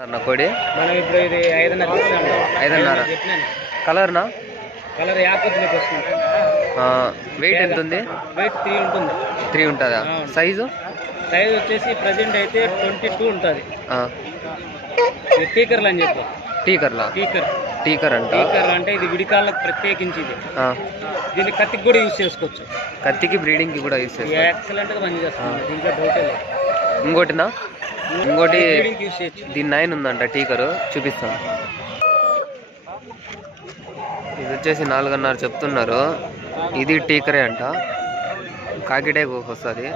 అన్న కోడి మనం ఇప్పుడు ఇది 5.5 కలర్నా? కలర్ యాపత్తులోకి వస్తుంది. వెయిట్ ఎంత ఉంది? వెయిట్ 3 ఉంటుంది. 3 ఉంటుందా? సైజు వచ్చేసి ప్రజెంట్ అయితే 22 ఉంటుంది. టీకర్లు అని చెప్పు. టీకర్లా? టీకర్ అంటే ఇది విడికాళ్ళకి ప్రత్యేకించి ఇది. దీన్ని కత్తికి కూడా యూజ్ చేసుకోవచ్చు. కత్తికి బ్రీడింగ్ కి కూడా యూజ్ చేసుకోవచ్చు. ఎక్సలెంట్ గా పనిచేస్తుంది. దీంట్లో డౌటే లేదు. ఇంకోటి దీని 9 ఉందంట టీకరు, చూపిస్తాను. ఇది వచ్చేసి 4.5 చెప్తున్నారు. ఇది టీకరే అంట, కాకిటే వస్తుంది.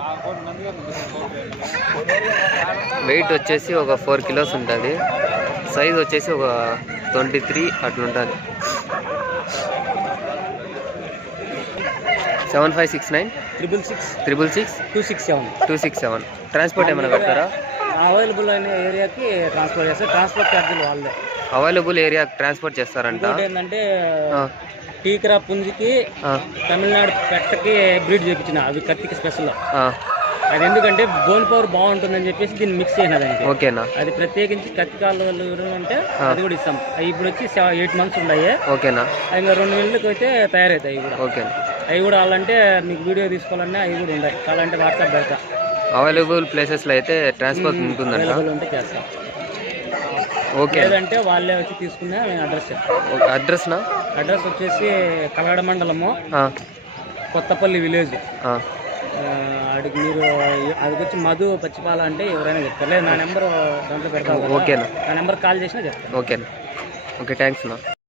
వెయిట్ వచ్చేసి ఒక 4 కిలోస్ ఉంటుంది. సైజ్ వచ్చేసి ఒక 23 అట్లుంటుంది. 7569 666 267. ట్రాన్స్పోర్ట్ ఏమైనా కడతారా? అవైలబుల్ అయిన ఏరియాకి ట్రాన్స్పోర్ట్ చేస్తారు. ట్రాన్స్పోర్ట్ ఛార్జీలు వాళ్ళే. అవైలబుల్ ఏరియా ట్రాన్స్పోర్ట్ చేస్తారంట. ఏంటంటే టీకరా పుంజికి తమిళనాడు పెట్టకి బ్రీడ్ చేయించిన అవి కత్తికి స్పెషల్. అది ఎందుకంటే బోన్ పవర్ బాగుంటుందని చెప్పేసి దీన్ని మిక్స్ చేసినదానికి. ఓకేనా? అది ప్రత్యేకించి కత్తి కాళ్ళు అంటే అది కూడా ఇస్తాం. అవి ఇప్పుడు వచ్చి 8 months ఉన్నాయి. ఓకేనా? ఇంకా 2 నెలలకు అయితే తయారవుతాయి అవి కూడా. ఓకేనా? అవి కూడా వాళ్ళంటే మీకు వీడియో తీసుకోవాలన్నా అవి కూడా ఉన్నాయి. కావాలంటే వాట్సాప్ పెడతా. అవైలబుల్ ప్లేసెస్లో అయితే ట్రాన్స్పోర్ట్ ఉంటుందంట. ఉంటే చేస్తాం. ఓకే. లేదంటే వాళ్ళే వచ్చి తీసుకున్నా నేను అడ్రస్ చెప్తాను. అడ్రస్ వచ్చేసి కలగడ మండలము, కొత్తపల్లి విలేజ్. అడిగి మీరు అదికి వచ్చి మధు పచ్చిపాల అంటే ఎవరైనా చెప్తారు. లేదు నా నెంబర్ దాంట్లో పెడతాను. ఓకేనా? నా నెంబర్ కాల్ చేసినా చెప్తాను. ఓకేనా? ఓకే, థ్యాంక్స్ అన్న.